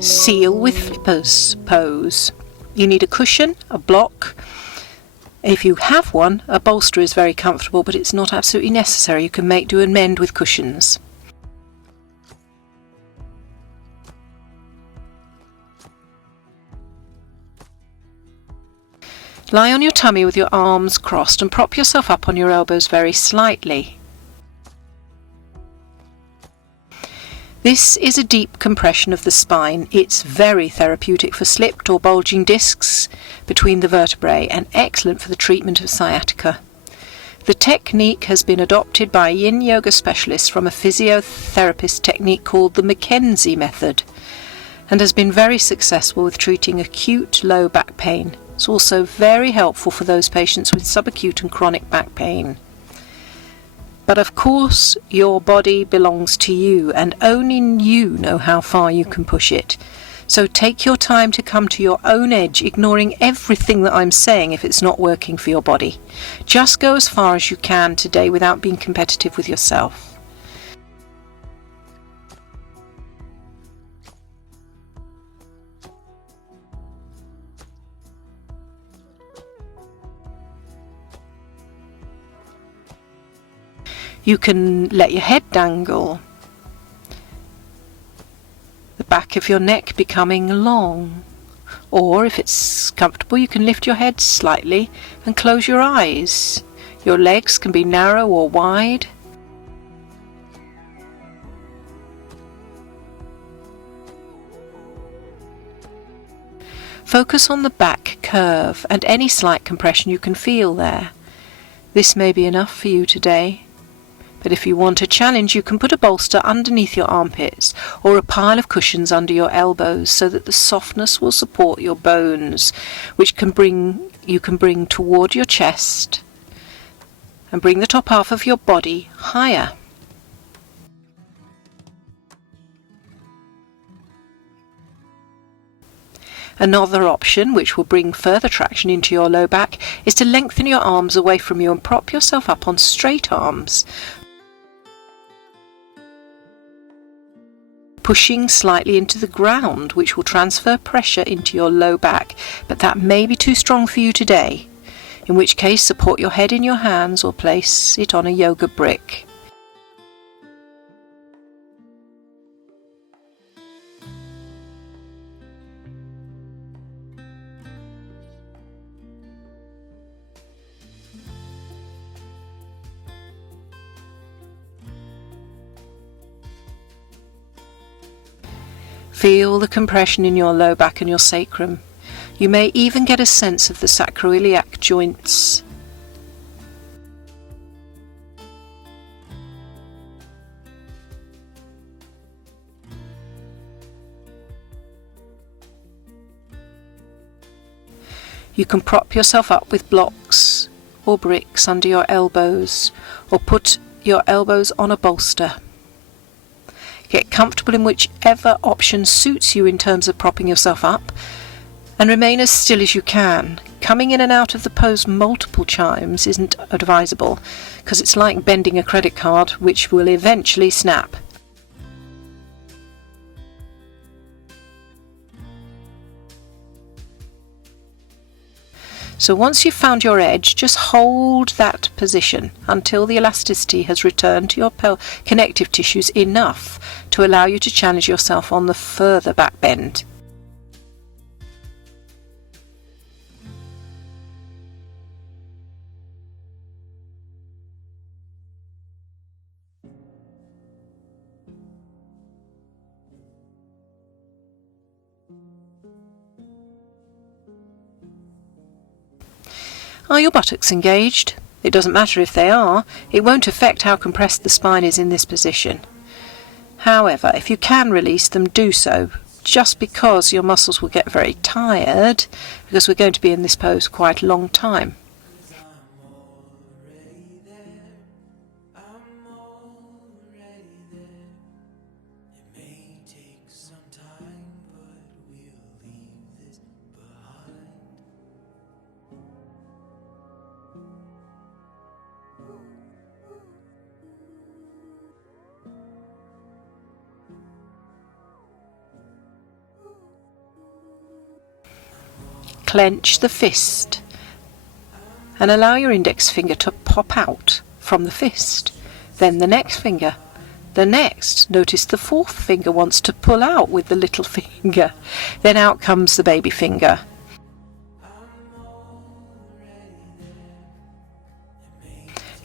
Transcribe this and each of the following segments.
Seal with flippers pose. You need a cushion, a block. If you have one, a bolster is very comfortable, but it's not absolutely necessary. You can make do and mend with cushions. Lie on your tummy with your arms crossed and prop yourself up on your elbows very slightly. This is a deep compression of the spine. It's very therapeutic for slipped or bulging discs between the vertebrae and excellent for the treatment of sciatica. The technique has been adopted by yin yoga specialists from a physiotherapist technique called the McKenzie Method and has been very successful with treating acute low back pain. It's also very helpful for those patients with sub-acute and chronic back pain. But of course, your body belongs to you, and only you know how far you can push it. So take your time to come to your own edge, ignoring everything that I'm saying if it's not working for your body. Just go as far as you can today without being competitive with yourself. You can let your head dangle, the back of your neck becoming long, or if it's comfortable you can lift your head slightly and close your eyes. Your legs can be narrow or wide. Focus on the back curve and any slight compression you can feel there. This may be enough for you today. But if you want a challenge, you can put a bolster underneath your armpits or a pile of cushions under your elbows so that the softness will support your bones, which you can bring toward your chest and bring the top half of your body higher. Another option, which will bring further traction into your low back, is to lengthen your arms away from you and prop yourself up on straight arms, pushing slightly into the ground, which will transfer pressure into your low back, but that may be too strong for you today, in which case support your head in your hands or place it on a yoga brick. Feel the compression in your low back and your sacrum. You may even get a sense of the sacroiliac joints. You can prop yourself up with blocks or bricks under your elbows, or put your elbows on a bolster. Get comfortable in whichever option suits you in terms of propping yourself up, and remain as still as you can. Coming in and out of the pose multiple times isn't advisable, because it's like bending a credit card, which will eventually snap. So once you've found your edge, just hold that position until the elasticity has returned to your connective tissues enough to allow you to challenge yourself on the further back bend. Are your buttocks engaged? It doesn't matter if they are. It won't affect how compressed the spine is in this position. However, if you can release them, do so, just because your muscles will get very tired, because we're going to be in this pose quite a long time. clench the fist and allow your index finger to pop out from the fist. Then the next finger, the next. Notice the fourth finger wants to pull out with the little finger. Then out comes the baby finger.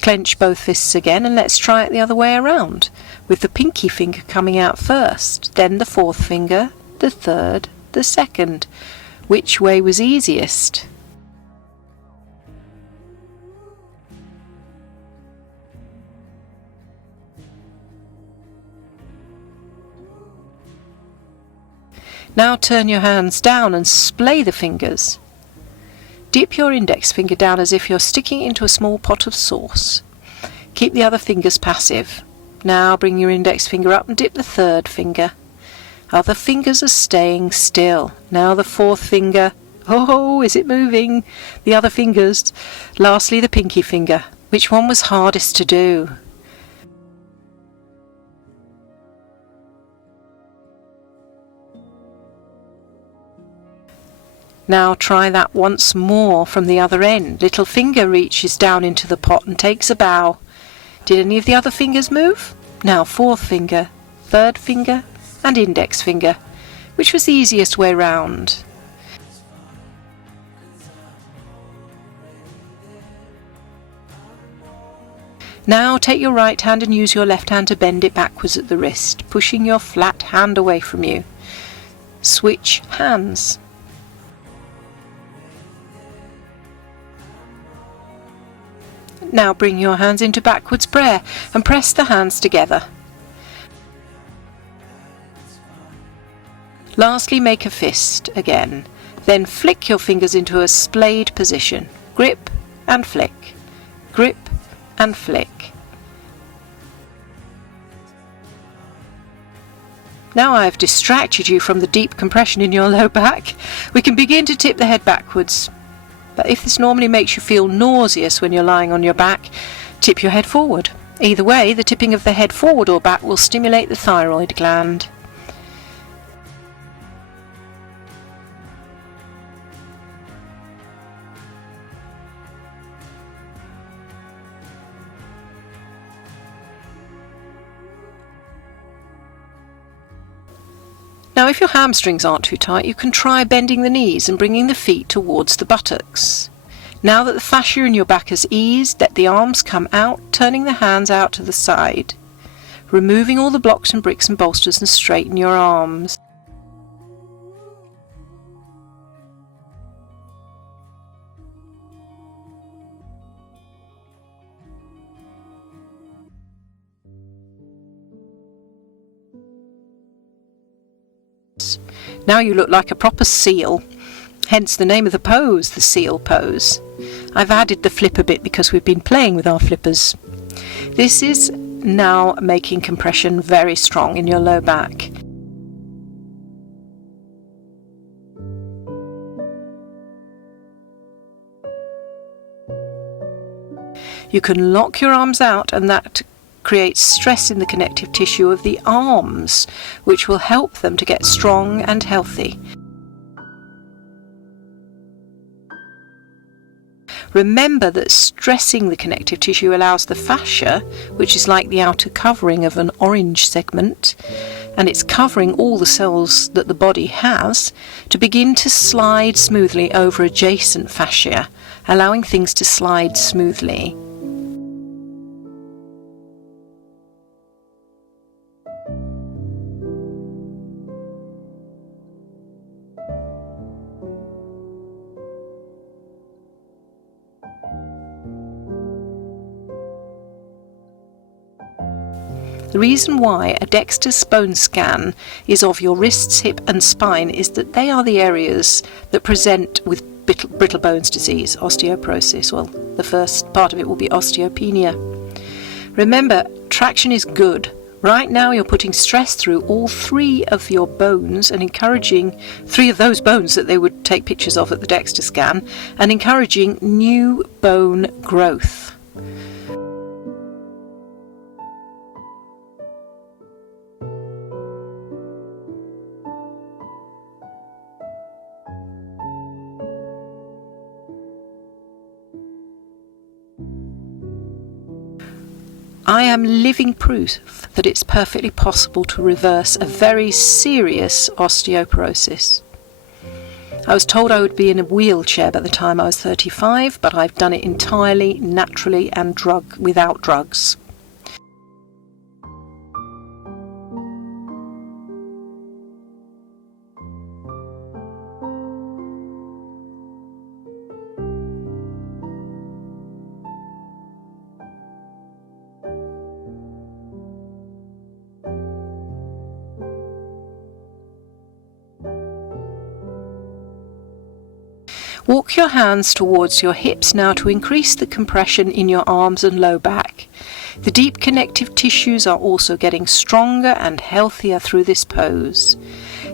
Clench both fists again, and let's try it the other way around, with the pinky finger coming out first, then the fourth finger, the third, the second. Which way was easiest? Now turn your hands down and splay the fingers. Dip your index finger down as if you're sticking it into a small pot of sauce. Keep the other fingers passive. Now bring your index finger up and dip the third finger. Other fingers are staying still. Now the fourth finger. Oh, is it moving? The other fingers. Lastly, the pinky finger. Which one was hardest to do? Now try that once more from the other end. Little finger reaches down into the pot and takes a bow. Did any of the other fingers move? Now fourth finger, third finger and index finger. Which was the easiest way round? Now take your right hand and use your left hand to bend it backwards at the wrist, pushing your flat hand away from you. Switch hands. Now bring your hands into backwards prayer and press the hands together. Lastly, make a fist again. Then flick your fingers into a splayed position. Grip and flick. Grip and flick. Now I've distracted you from the deep compression in your low back. We can begin to tip the head backwards. But if this normally makes you feel nauseous when you're lying on your back, tip your head forward. Either way, the tipping of the head forward or back will stimulate the thyroid gland. Now if your hamstrings aren't too tight, you can try bending the knees and bringing the feet towards the buttocks. Now that the fascia in your back has eased, let the arms come out, turning the hands out to the side. Removing all the blocks and bricks and bolsters and straighten your arms. Now you look like a proper seal, hence the name of the pose, the seal pose. I've added the flipper bit because we've been playing with our flippers. This is now making compression very strong in your low back. You can lock your arms out, and that creates stress in the connective tissue of the arms, which will help them to get strong and healthy. Remember that stressing the connective tissue allows the fascia, which is like the outer covering of an orange segment, and it's covering all the cells that the body has, to begin to slide smoothly over adjacent fascia, allowing things to slide smoothly. The reason why a DEXA bone scan is of your wrists, hip and spine is that they are the areas that present with brittle bones disease, osteoporosis. Well, the first part of it will be osteopenia. Remember, traction is good. Right now you're putting stress through all three of your bones and encouraging three of those bones that they would take pictures of at the DEXA scan, and encouraging new bone growth. I am living proof that it's perfectly possible to reverse a very serious osteoporosis. I was told I would be in a wheelchair by the time I was 35, but I've done it entirely naturally and without drugs. Walk your hands towards your hips now to increase the compression in your arms and low back. The deep connective tissues are also getting stronger and healthier through this pose.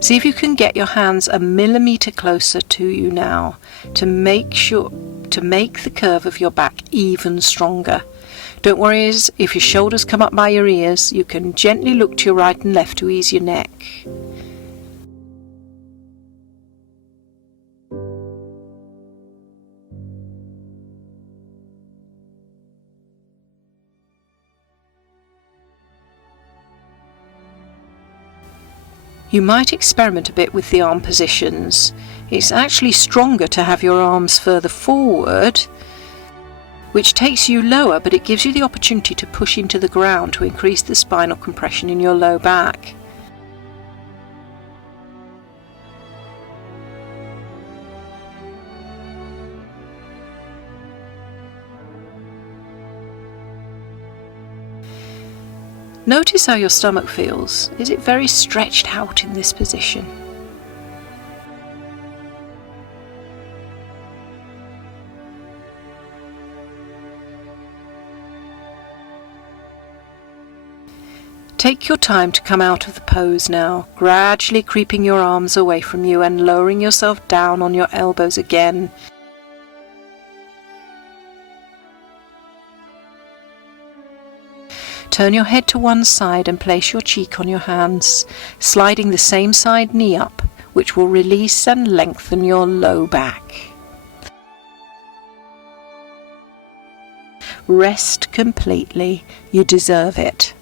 See if you can get your hands a millimetre closer to you now to make the curve of your back even stronger. Don't worry if your shoulders come up by your ears, you can gently look to your right and left to ease your neck. You might experiment a bit with the arm positions. It's actually stronger to have your arms further forward, which takes you lower, but it gives you the opportunity to push into the ground to increase the spinal compression in your low back. Notice how your stomach feels. Is it very stretched out in this position? Take your time to come out of the pose now, gradually creeping your arms away from you and lowering yourself down on your elbows again. Turn your head to one side and place your cheek on your hands, sliding the same side knee up, which will release and lengthen your low back. Rest completely. You deserve it.